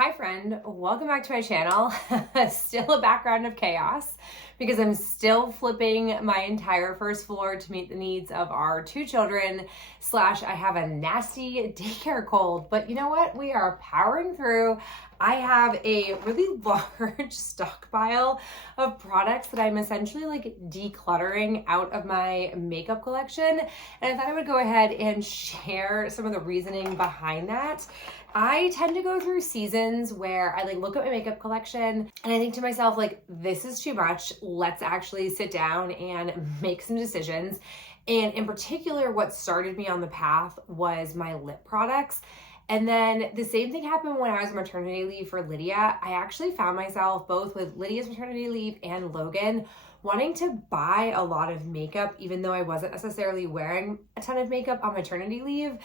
Hi friend, welcome back to my channel. Still a background of chaos because I'm still flipping my entire first floor to meet the needs of our two children / I have a nasty daycare cold, but you know what? We are powering through. I have a really large stockpile of products that I'm essentially like decluttering out of my makeup collection. And I thought I would go ahead and share some of the reasoning behind that. I tend to go through seasons where I look at my makeup collection and I think to myself, this is too much. Let's actually sit down and make some decisions. And in particular, what started me on the path was my lip products. And then the same thing happened when I was on maternity leave for Lydia. I actually found myself both with Lydia's maternity leave and Logan wanting to buy a lot of makeup, even though I wasn't necessarily wearing a ton of makeup on maternity leave.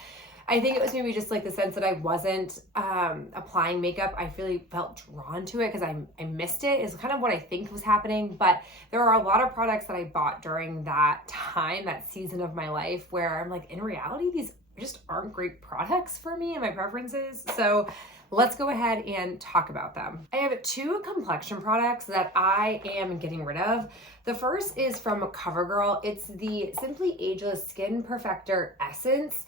I think it was maybe just the sense that I wasn't applying makeup. I really felt drawn to it because I missed it is kind of what I think was happening. But there are a lot of products that I bought during that time, that season of my life, where I'm in reality, these just aren't great products for me and my preferences. So let's go ahead and talk about them. I have two Complexion products that I am getting rid of. The first is from CoverGirl. It's the Simply Ageless Skin Perfector Essence.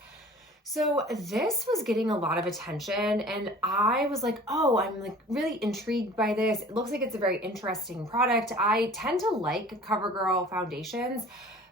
So this was getting a lot of attention and I was I'm really intrigued by this. It looks like it's a very interesting product. I tend to like CoverGirl foundations,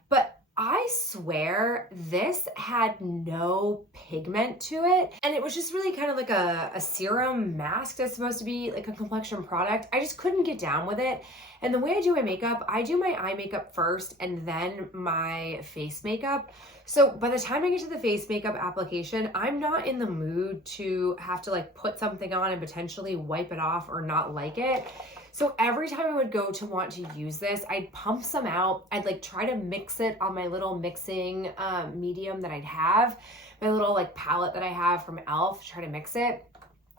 but I swear this had no pigment to it. And it was just really kind of like a serum mask that's supposed to be like a complexion product. I just couldn't get down with it. And the way I do my makeup, I do my eye makeup first and then my face makeup. So by the time I get to the face makeup application, I'm not in the mood to have to put something on and potentially wipe it off or not like it. So every time I would go to want to use this, I'd pump some out. I'd try to mix it on my little mixing medium that I'd have, my little palette that I have from e.l.f. try to mix it.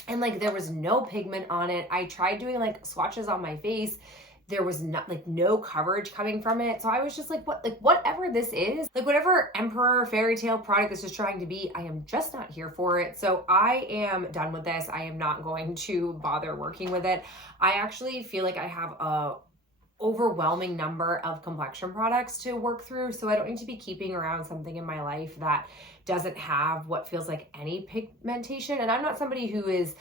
And there was no pigment on it. I tried doing swatches on my face. There was not no coverage coming from it. So I was just whatever this is, whatever Emperor fairy tale product this is trying to be, I am just not here for it. So I am done with this. I am not going to bother working with it. I actually feel like I have a overwhelming number of complexion products to work through. So I don't need to be keeping around something in my life that doesn't have what feels like any pigmentation. And I'm not somebody who is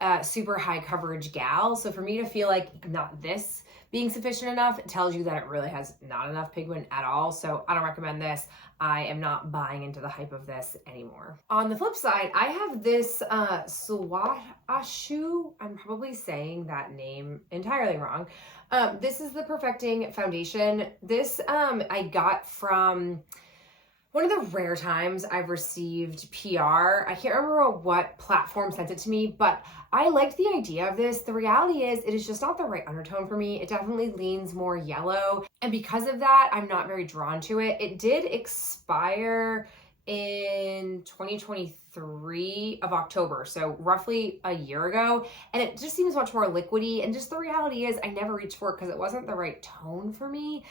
a super high coverage gal. So for me to feel not this being sufficient enough, it tells you that it really has not enough pigment at all. So I don't recommend this. I am not buying into the hype of this anymore. On the flip side, I have this Swatchu. I'm probably saying that name entirely wrong. This is the Perfecting Foundation. This I got from one of the rare times I've received PR. I can't remember what platform sent it to me, but I liked the idea of this. The reality is it is just not the right undertone for me. It definitely leans more yellow. And because of that, I'm not very drawn to it. It did expire in 2023 of October, so roughly a year ago, and it just seems much more liquidy. And just the reality is I never reached for it because it wasn't the right tone for me.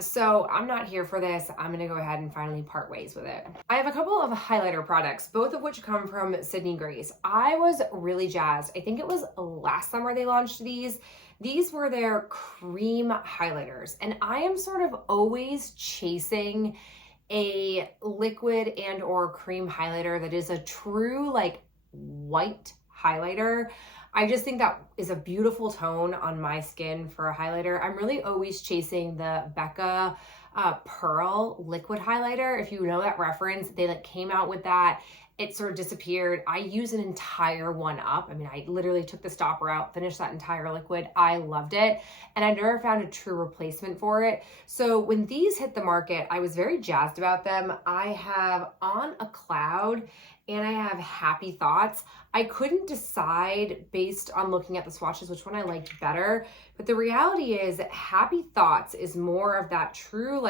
So I'm not here for this. I'm gonna go ahead and finally part ways with it. I have a couple of highlighter products, both of which come from Sydney Grace. I was really jazzed. I think it was last summer they launched these. These were their cream highlighters, and I am sort of always chasing a liquid and or cream highlighter that is a true white highlighter. I just think that is a beautiful tone on my skin for a highlighter. I'm really always chasing the Becca Pearl liquid highlighter. If you know that reference, they came out with that. It sort of disappeared. I used an entire one up. I mean, I literally took the stopper out, finished that entire liquid. I loved it. And I never found a true replacement for it. So when these hit the market, I was very jazzed about them. I have On a Cloud and I have Happy Thoughts. I couldn't decide based on looking at the swatches which one I liked better. But the reality is Happy Thoughts is more of that true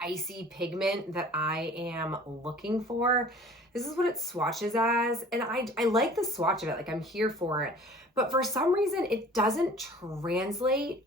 icy pigment that I am looking for. This is what it swatches as, and I like the swatch of it. I'm here for it, but for some reason it doesn't translate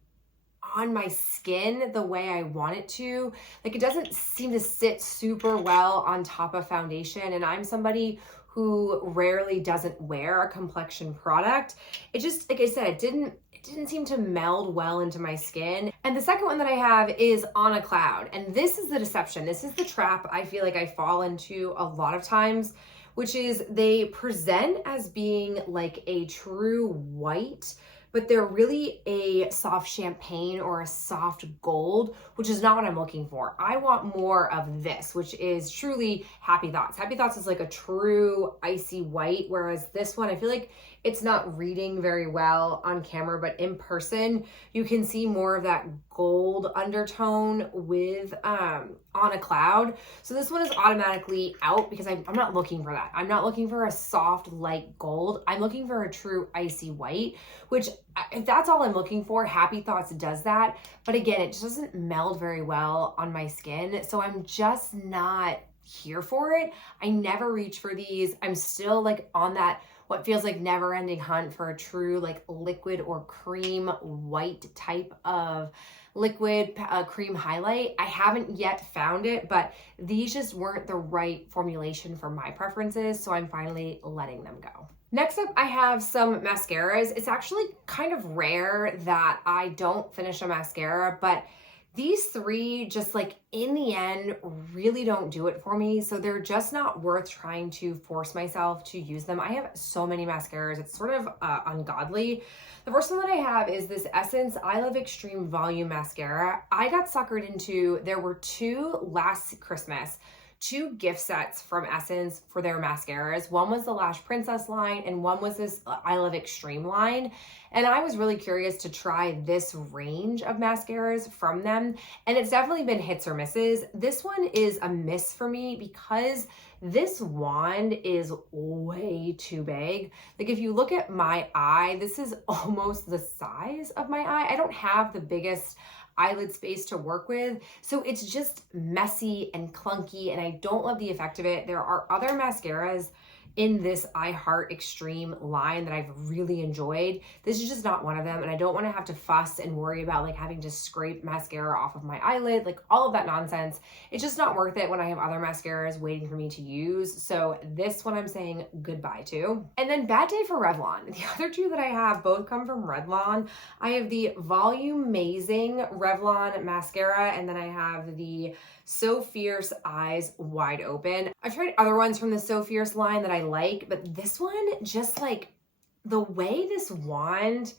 on my skin the way I want it to. It doesn't seem to sit super well on top of foundation, and I'm somebody who rarely doesn't wear a Complexion product. It just, like I said, it didn't seem to meld well into my skin. And the second one that I have is On a Cloud. And this is the deception. This is the trap I feel like I fall into a lot of times, which is they present as being like a true white, but they're really a soft champagne or a soft gold, which is not what I'm looking for. I want more of this, which is truly Happy Thoughts. Happy Thoughts is like a true icy white, whereas this one, I feel like it's not reading very well on camera, but in person, you can see more of that gold undertone with On a Cloud. So this one is automatically out because I'm not looking for that. I'm not looking for a soft, light gold. I'm looking for a true icy white, which if that's all I'm looking for, Happy Thoughts does that. But again, it just doesn't meld very well on my skin. So I'm just not here for it. I never reach for these. I'm still like on that what feels like never-ending hunt for a true like liquid or cream white type of liquid cream highlight. I haven't yet found it, but these just weren't the right formulation for my preferences, so I'm finally letting them go. Next up, I have some mascaras. It's actually kind of rare that I don't finish a mascara, but these three just like in the end really don't do it for me. So they're just not worth trying to force myself to use them. I have so many mascaras. It's sort of ungodly. The first one that I have is this Essence I Love Extreme Volume Mascara. I got suckered into, there were two last Christmas, two gift sets from Essence for their mascaras. One was the Lash Princess line and one was this I Love Extreme line. And I was really curious to try this range of mascaras from them. And it's definitely been hits or misses. This one is a miss for me because this wand is way too big. Like if you look at my eye, this is almost the size of my eye. I don't have the biggest eyelid space to work with. So it's just messy and clunky and I don't love the effect of it. There are other mascaras in this I Heart Extreme line that I've really enjoyed. This is just not one of them, and I don't want to have to fuss and worry about like having to scrape mascara off of my eyelid, like all of that nonsense. It's just not worth it when I have other mascaras waiting for me to use. So this one I'm saying goodbye to. And then Bad Day for Revlon. The other two that I have both come from Revlon. I have the Volume Amazing Revlon mascara, and then I have the So Fierce Eyes Wide Open. I've tried other ones from the So Fierce line that I like, but this one, just like the way this wand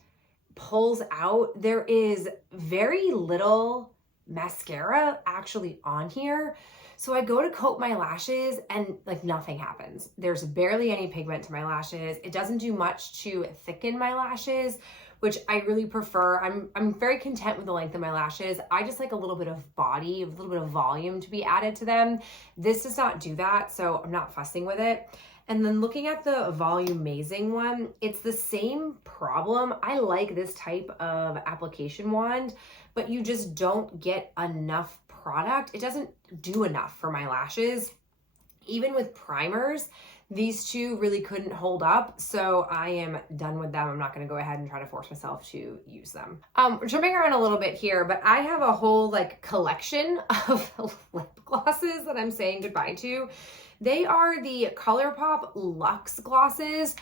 pulls out, there is very little mascara actually on here. So I go to coat my lashes and like nothing happens. There's barely any pigment to my lashes. It doesn't do much to thicken my lashes, which I really prefer. I'm very content with the length of my lashes. I just like a little bit of body, a little bit of volume to be added to them. This does not do that, so I'm not fussing with it. And then looking at the Volume Amazing one, it's the same problem. I like this type of application wand, but you just don't get enough product. It doesn't do enough for my lashes. Even with primers, these two really couldn't hold up, so I am done with them. I'm not going to go ahead and try to force myself to use them. Jumping around a little bit here, but I have a whole like collection of lip glosses that I'm saying goodbye to. They are the ColourPop Luxe glosses.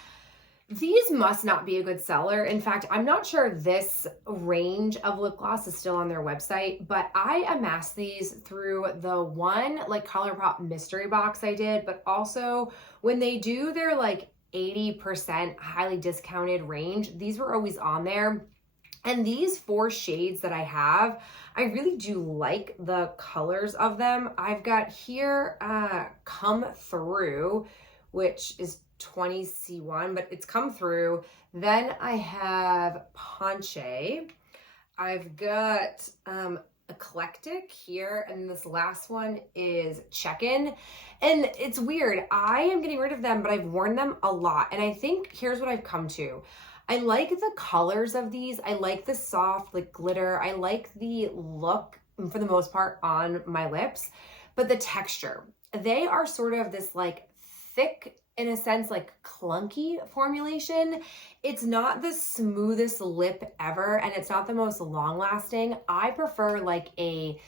These must not be a good seller. In fact, I'm not sure this range of lip gloss is still on their website, but I amassed these through the one like ColourPop mystery box I did, but also when they do their like 80% highly discounted range, these were always on there. And these 4 shades that I have, I really do like the colors of them. I've got here Come Through, which is 20C1, but it's come through. Then I have Ponche. I've got Eclectic here, and this last one is Check-In. And it's weird. I am getting rid of them, but I've worn them a lot. And I think here's what I've come to. I like the colors of these. I like the soft like glitter. I like the look for the most part on my lips, but the texture, they are sort of this like thick, in a sense, like clunky formulation. It's not the smoothest lip ever, and it's not the most long lasting. I prefer like a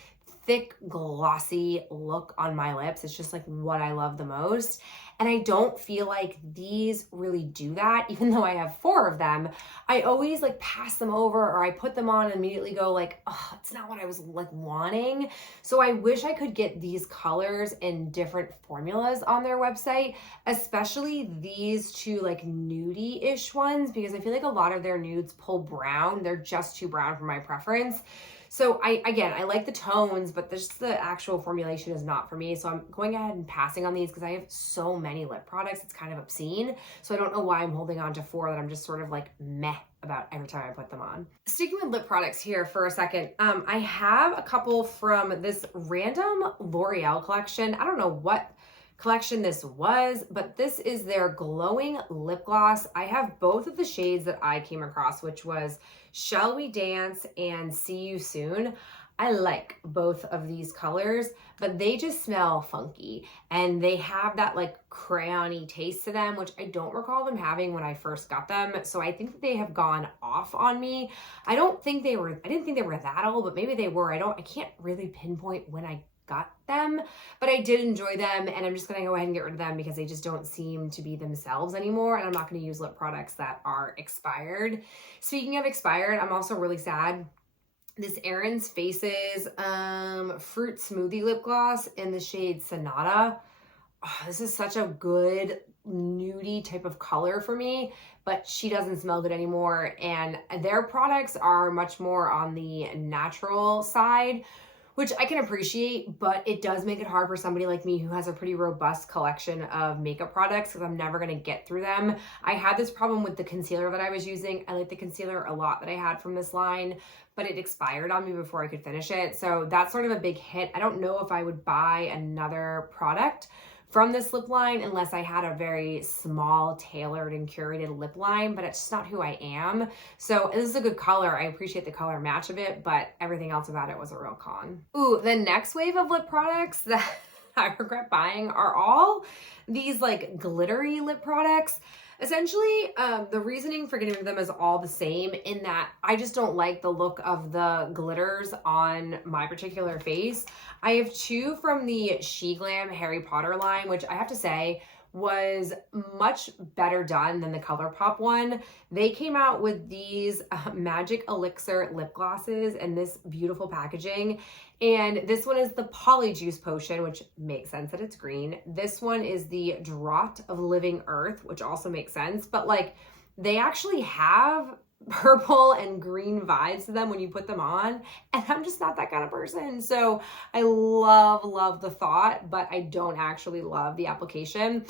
thick, glossy look on my lips. It's just like what I love the most. And I don't feel like these really do that. Even though I have 4 of them, I always like pass them over, or I put them on and immediately go like, oh, it's not what I was like wanting. So I wish I could get these colors in different formulas on their website, especially these 2 like nudie-ish ones, because I feel like a lot of their nudes pull brown. They're just too brown for my preference. So I like the tones, but just the actual formulation is not for me. So I'm going ahead and passing on these because I have so many lip products. It's kind of obscene. So I don't know why I'm holding on to 4 that I'm just sort of like meh about every time I put them on. Sticking with lip products here for a second, I have a couple from this random L'Oreal collection. I don't know what collection this was, but this is their glowing lip gloss. I have both of the shades that I came across, which was Shall We Dance and See You Soon. I like both of these colors, but they just smell funky and they have that like crayon-y taste to them, which I don't recall them having when I first got them. So I think that they have gone off on me. I didn't think they were that old, but maybe they were. I can't really pinpoint when I got them, but I did enjoy them, and I'm just gonna go ahead and get rid of them because they just don't seem to be themselves anymore, and I'm not gonna use lip products that are expired. Speaking of expired, I'm also really sad. This Aaron's Faces Fruit Smoothie Lip Gloss in the shade Sonata. Oh, this is such a good nudie type of color for me, but she doesn't smell good anymore, and their products are much more on the natural side, which I can appreciate, but it does make it hard for somebody like me who has a pretty robust collection of makeup products because I'm never gonna get through them. I had this problem with the concealer that I was using. I like the concealer a lot that I had from this line, but it expired on me before I could finish it. So that's sort of a big hit. I don't know if I would buy another product from this lip line unless I had a very small, tailored and curated lip line, but it's just not who I am. So this is a good color. I appreciate the color match of it, but everything else about it was a real con. Ooh, the next wave of lip products that I regret buying are all these like glittery lip products. Essentially, the reasoning for getting rid of them is all the same in that I just don't like the look of the glitters on my particular face. I have 2 from the She Glam Harry Potter line, which I have to say was much better done than the ColourPop one. They came out with these Magic Elixir lip glosses and this beautiful packaging. And this one is the Polyjuice Potion, which makes sense that it's green. This one is the Draught of Living Earth, which also makes sense. But like, they actually have purple and green vibes to them when you put them on, and I'm just not that kind of person. So I love the thought, but I don't actually love the application.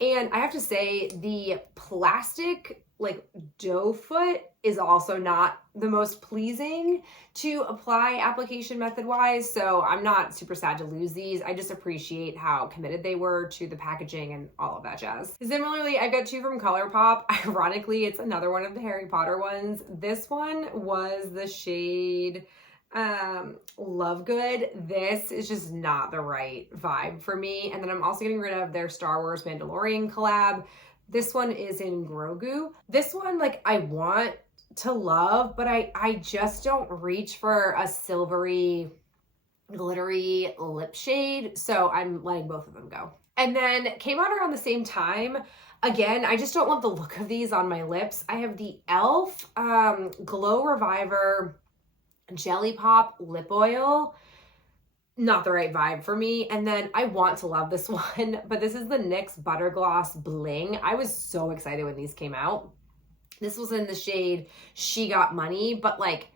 And I have to say the plastic like doe foot is also not the most pleasing to apply application method wise. So I'm not super sad to lose these. I just appreciate how committed they were to the packaging and all of that jazz. Similarly, I've got 2 from ColourPop. Ironically, it's another one of the Harry Potter ones. This one was the shade Love Good. This is just not the right vibe for me. And then I'm also getting rid of their Star Wars Mandalorian collab. This one is in Grogu. This one, like, I want to love, but I just don't reach for a silvery, glittery lip shade. So I'm letting both of them go. And then came out around the same time. Again, I just don't want the look of these on my lips. I have the e.l.f. Glow Reviver Jelly Pop Lip Oil. Not the right vibe for me. And then I want to love this one, but this is the NYX Butter Gloss Bling. I was so excited when these came out. This was in the shade She Got Money, but like,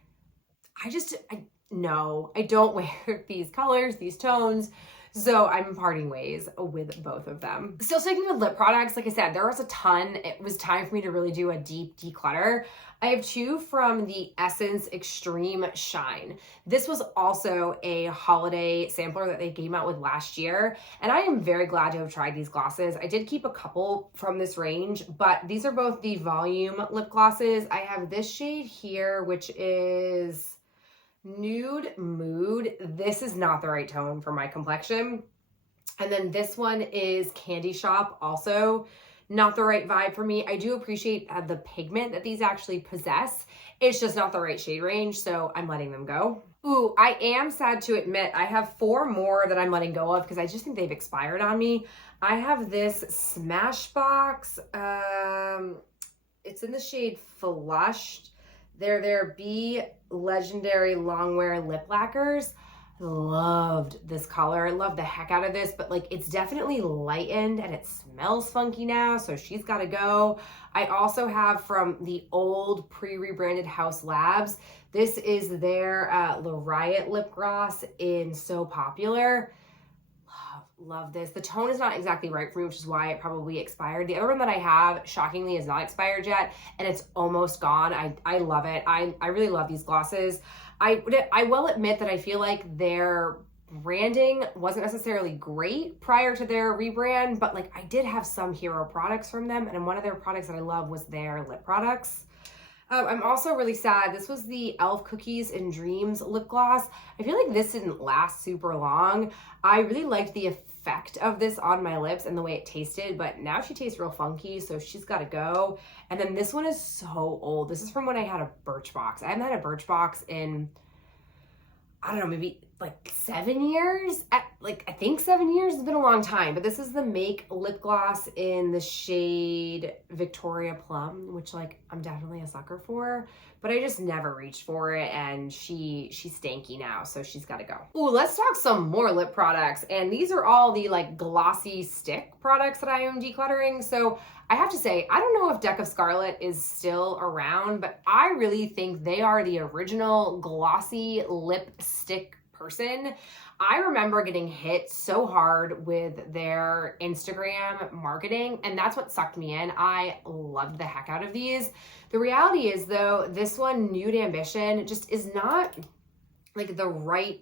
no, I don't wear these colors, these tones. So I'm parting ways with both of them. Still sticking with lip products, like I said, there was a ton. It was time for me to really do a deep declutter. I have 2 from the Essence Extreme Shine. This was also a holiday sampler that they came out with last year, and I am very glad to have tried these glosses. I did keep a couple from this range, but these are both the volume lip glosses. I have this shade here, which is Nude Mood. This is not the right tone for my complexion. And then this one is Candy Shop, also not the right vibe for me. I do appreciate the pigment that these actually possess. It's just not the right shade range, so I'm letting them go. Ooh, I am sad to admit I have 4 more that I'm letting go of because I just think they've expired on me. I have this Smashbox. It's in the shade Flushed. They're their Be Legendary Longwear Lip Lacquers. Loved this color. I love the heck out of this, but like it's definitely lightened and it smells funky now, so she's got to go. I also have from the old pre-rebranded House Labs. This is their La Riot lip gloss in So Popular. Love this. The tone is not exactly right for me, which is why it probably expired. The other one that I have, shockingly, is not expired yet, and it's almost gone. I love it. I really love these glosses. I will admit that I feel like their branding wasn't necessarily great prior to their rebrand, but like I did have some hero products from them, and one of their products that I love was their lip products. I'm also really sad. This was the e.l.f. Cookies and Dreams lip gloss. I feel like this didn't last super long. I really liked the effect of this on my lips and the way it tasted, but now she tastes real funky, so she's got to go. And then this one is so old. This is from when I had a Birchbox. I haven't had a Birchbox in, I don't know, maybe like 7 years. I think 7 years. It's been a long time, but this is the Make lip gloss in the shade Victoria Plum, which like I'm definitely a sucker for, but I just never reached for it, and she's stanky now, so she's got to go. Ooh, let's talk some more lip products, and these are all the like glossy stick products that I am decluttering. So I have to say, I don't know if Deck of Scarlet is still around, but I really think they are the original glossy lipstick person. I remember getting hit so hard with their Instagram marketing, and that's what sucked me in. I loved the heck out of these. The reality is though, this one, Nude Ambition, just is not like the right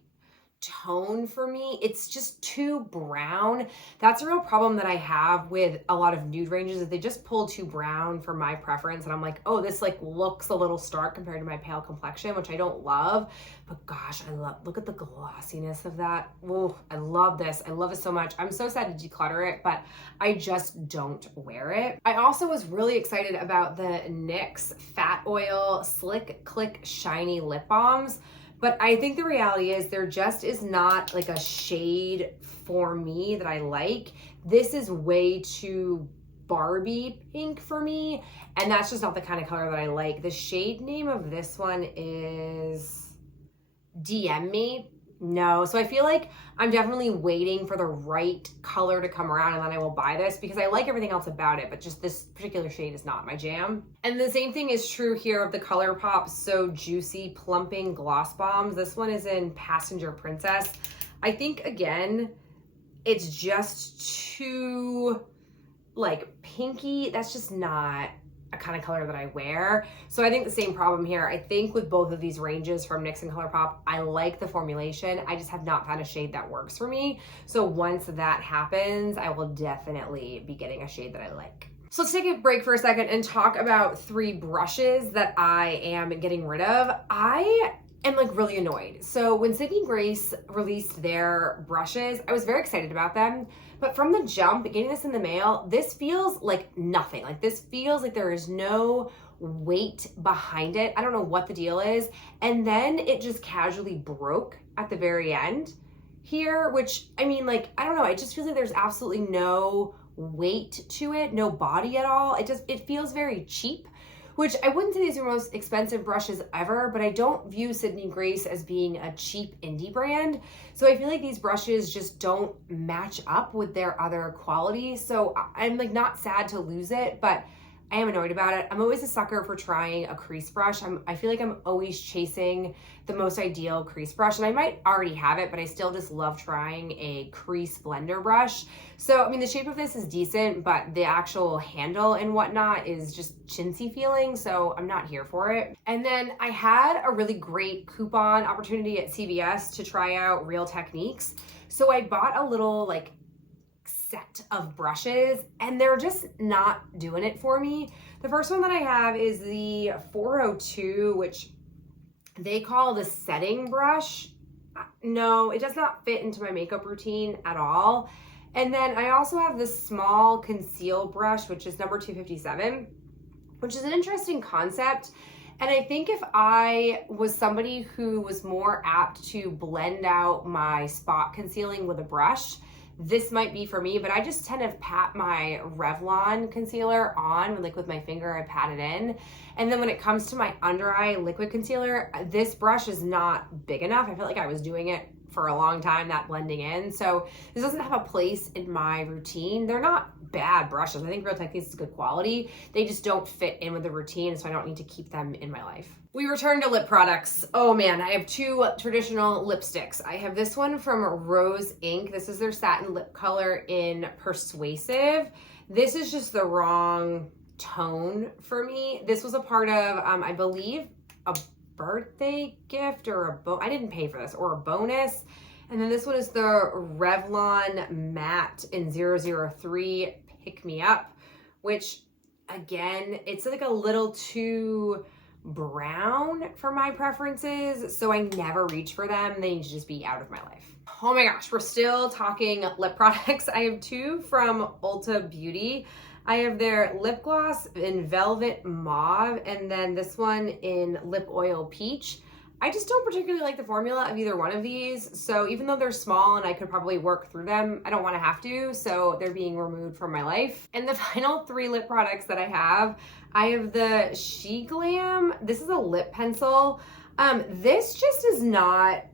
tone for me. It's just too brown. That's a real problem that I have with a lot of nude ranges, is they just pull too brown for my preference, and I'm like, oh, this like looks a little stark compared to my pale complexion, which I don't love. But gosh, look at the glossiness of that. Oh, I love this. I love it so much. I'm so sad to declutter it, but I just don't wear it. I also was really excited about the NYX Fat Oil Slick Click Shiny Lip Balms. But I think the reality is there just is not like a shade for me that I like. This is way too Barbie pink for me, and that's just not the kind of color that I like. The shade name of this one is DM Me. No, so I feel like I'm definitely waiting for the right color to come around, and then I will buy this because I like everything else about it, but just this particular shade is not my jam. And the same thing is true here of the ColourPop So Juicy Plumping Gloss Bombs. This one is in Passenger Princess. I think, again, it's just too, like, pinky. That's just not a kind of color that I wear. So I think the same problem here. I think with both of these ranges from NYX and ColourPop, I like the formulation. I just have not found a shade that works for me. So once that happens, I will definitely be getting a shade that I like. So let's take a break for a second and talk about 3 brushes that I am getting rid of. I am like really annoyed. So when Sydney Grace released their brushes, I was very excited about them. But from the jump, getting this in the mail, this feels like nothing. Like this feels like there is no weight behind it. I don't know what the deal is. And then it just casually broke at the very end here, which I mean, like, I don't know. It just feels like there's absolutely no weight to it, no body at all. It feels very cheap, which I wouldn't say these are the most expensive brushes ever, but I don't view Sydney Grace as being a cheap indie brand. So I feel like these brushes just don't match up with their other qualities. So I'm like not sad to lose it, but I am annoyed about it. I'm always a sucker for trying a crease brush. I feel like I'm always chasing the most ideal crease brush, and I might already have it, but I still just love trying a crease blender brush. So, I mean, the shape of this is decent, but the actual handle and whatnot is just chintzy feeling, so I'm not here for it. And then I had a really great coupon opportunity at CVS to try out Real Techniques. So I bought a little like set of brushes, and they're just not doing it for me. The first one that I have is the 402, which they call the setting brush. No, it does not fit into my makeup routine at all. And then I also have this small conceal brush, which is number 257, which is an interesting concept. And I think if I was somebody who was more apt to blend out my spot concealing with a brush, this might be for me, but I just tend to pat my Revlon concealer on, like with my finger, I pat it in. And then when it comes to my under eye liquid concealer, this brush is not big enough. I feel like I was doing it for a long time, not blending in. So this doesn't have a place in my routine. They're not bad brushes. I think Real Techniques is good quality. They just don't fit in with the routine, so I don't need to keep them in my life. We return to lip products. Oh man, I have two traditional lipsticks. I have this one from Rose Inc. This is their satin lip color in Persuasive. This is just the wrong tone for me. This was a part of, I believe, a birthday gift or I didn't pay for this, or a bonus. And then this one is the Revlon Matte in 003 Pick Me Up, which again, it's like a little too brown for my preferences, so I never reach for them. They need to just be out of my life. Oh my gosh, we're still talking lip products. I have two from Ulta Beauty. I have their lip gloss in Velvet Mauve, and then this one in Lip Oil Peach. I just don't particularly like the formula of either one of these, so even though they're small and I could probably work through them, I don't want to have to, so they're being removed from my life. And the final three lip products that I have the She Glam. This is a lip pencil. This just is not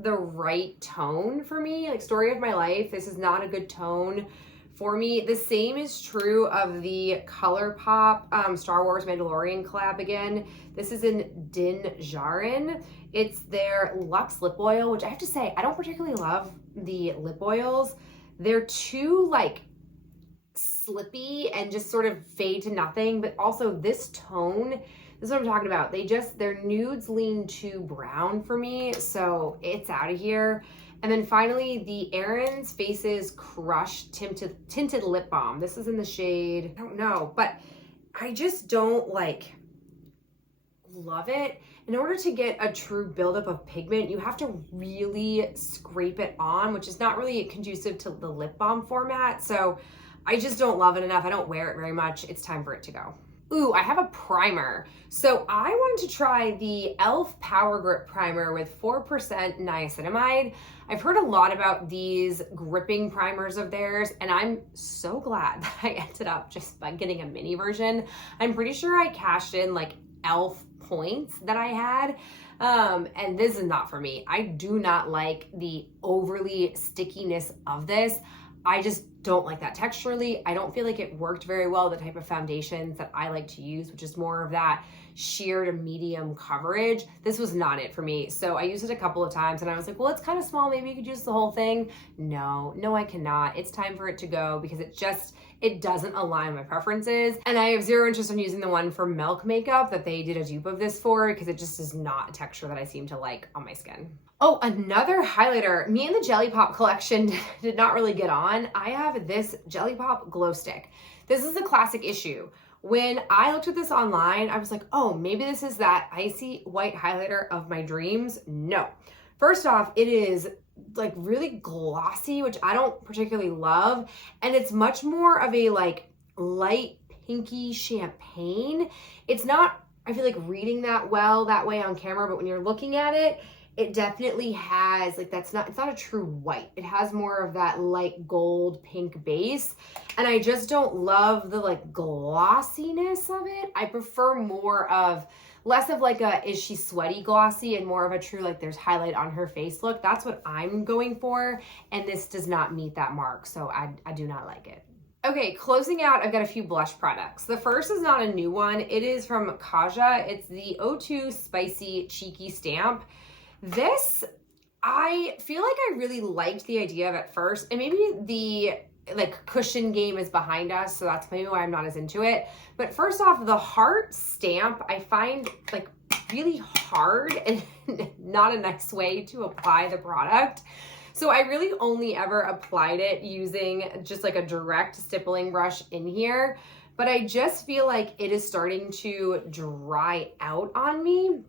the right tone for me. Like, story of my life, this is not a good tone for me. The same is true of the ColourPop Star Wars Mandalorian collab again. This is in Din Djarin. It's their Luxe lip oil, which I have to say, I don't particularly love the lip oils. They're too like slippy and just sort of fade to nothing, but also this tone, this is what I'm talking about. Their nudes lean too brown for me, so it's out of here. And then finally, the Erin's Faces Crush Tinted Lip Balm. This is in the shade, I don't know, but I just don't like love it. In order to get a true buildup of pigment, you have to really scrape it on, which is not really conducive to the lip balm format. So I just don't love it enough. I don't wear it very much. It's time for it to go. Ooh, I have a primer. So I wanted to try the e.l.f. Power Grip Primer with 4% niacinamide. I've heard a lot about these gripping primers of theirs, and I'm so glad that I ended up just by getting a mini version. I'm pretty sure I cashed in like e.l.f. points that I had. And this is not for me. I do not like the overly stickiness of this. I just don't like that texturally. I don't feel like it worked very well, the type of foundations that I like to use, which is more of that sheer to medium coverage. This was not it for me. So I used it a couple of times and I was like, well, it's kind of small. Maybe you could use the whole thing. No, I cannot. It's time for it to go because it doesn't align with my preferences. And I have zero interest in using the one for Milk Makeup that they did a dupe of this for, because it just is not a texture that I seem to like on my skin. Oh, another highlighter. Me and the Jelly Pop collection did not really get on. I have this Jelly Pop glow stick. This is a classic issue. When I looked at this online, I was like, oh, maybe this is that icy white highlighter of my dreams. No. First off, it is like really glossy, which I don't particularly love. And it's much more of a like light pinky champagne. It's not, I feel like, reading that well that way on camera, but when you're looking at it, it definitely has like, it's not a true white. It has more of that light gold pink base. And I just don't love the like glossiness of it. I prefer less of like a, is she sweaty glossy, and more of a true, like there's highlight on her face look. That's what I'm going for. And this does not meet that mark. So I do not like it. Okay, closing out, I've got a few blush products. The first is not a new one. It is from Kaja. It's the O2 Spicy Cheeky Stamp. This, I feel like I really liked the idea of at first, and maybe the like cushion game is behind us, so that's maybe why I'm not as into it. But first off, the heart stamp I find like really hard and not a nice way to apply the product. So I really only ever applied it using just like a direct stippling brush in here, but I just feel like it is starting to dry out on me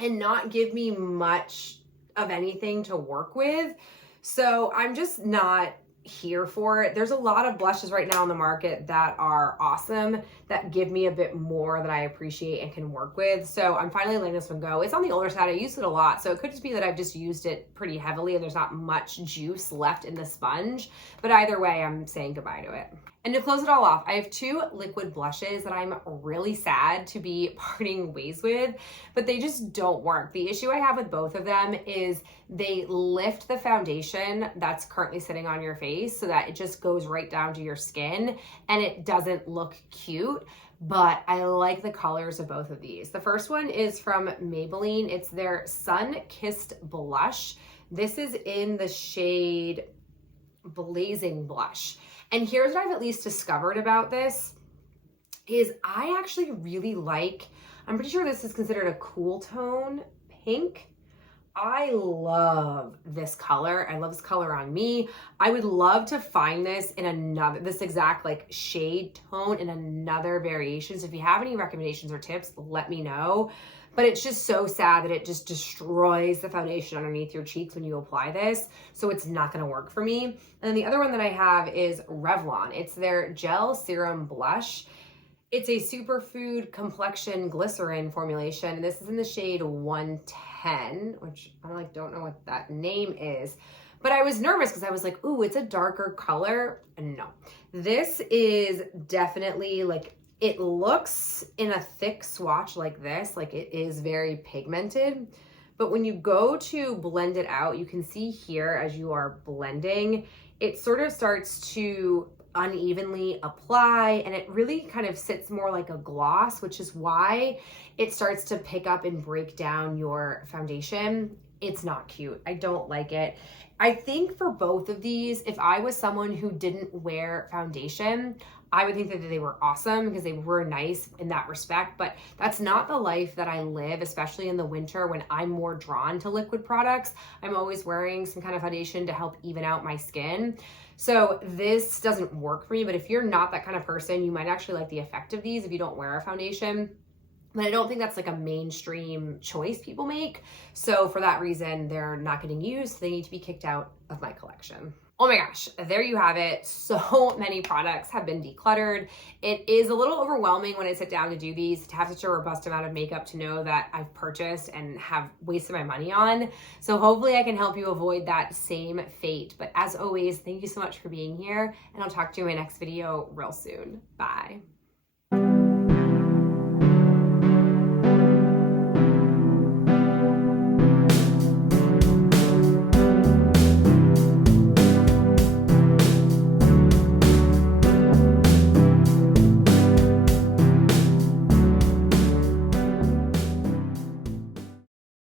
and not give me much of anything to work with. So I'm just not here for it. There's a lot of blushes right now on the market that are awesome, that give me a bit more that I appreciate and can work with. So I'm finally letting this one go. It's on the older side. I use it a lot. So it could just be that I've just used it pretty heavily and there's not much juice left in the sponge. But either way, I'm saying goodbye to it. And to close it all off, I have 2 liquid blushes that I'm really sad to be parting ways with, but they just don't work. The issue I have with both of them is they lift the foundation that's currently sitting on your face so that it just goes right down to your skin and it doesn't look cute. But I like the colors of both of these. The first one is from Maybelline. It's their Sun Kissed Blush. This is in the shade Blazing Blush. And here's what I've at least discovered about this is I actually really like, I'm pretty sure this is considered a cool tone pink. I love this color. I love this color on me. I would love to find this in another, this exact like shade tone in another variation. So if you have any recommendations or tips, let me know. But it's just so sad that it just destroys the foundation underneath your cheeks when you apply this. So it's not gonna work for me. And then the other one that I have is Revlon. It's their Gel Serum Blush. It's a superfood complexion glycerin formulation. And this is in the shade 110, which I don't know what that name is. But I was nervous because I was like, ooh, it's a darker color. And no, this is definitely like, it looks in a thick swatch like this, like it is very pigmented. But when you go to blend it out, you can see here as you are blending, it sort of starts to unevenly apply and it really kind of sits more like a gloss, which is why it starts to pick up and break down your foundation. It's not cute. I don't like it. I think for both of these, if I was someone who didn't wear foundation, I would think that they were awesome because they were nice in that respect, but that's not the life that I live, especially in the winter when I'm more drawn to liquid products. I'm always wearing some kind of foundation to help even out my skin. So this doesn't work for me, but if you're not that kind of person, you might actually like the effect of these if you don't wear a foundation. But I don't think that's like a mainstream choice people make. So for that reason, they're not getting used. They need to be kicked out of my collection. Oh my gosh, there you have it. So many products have been decluttered. It is a little overwhelming when I sit down to do these, to have such a robust amount of makeup to know that I've purchased and have wasted my money on. So hopefully I can help you avoid that same fate. But as always, thank you so much for being here, and I'll talk to you in my next video real soon. Bye.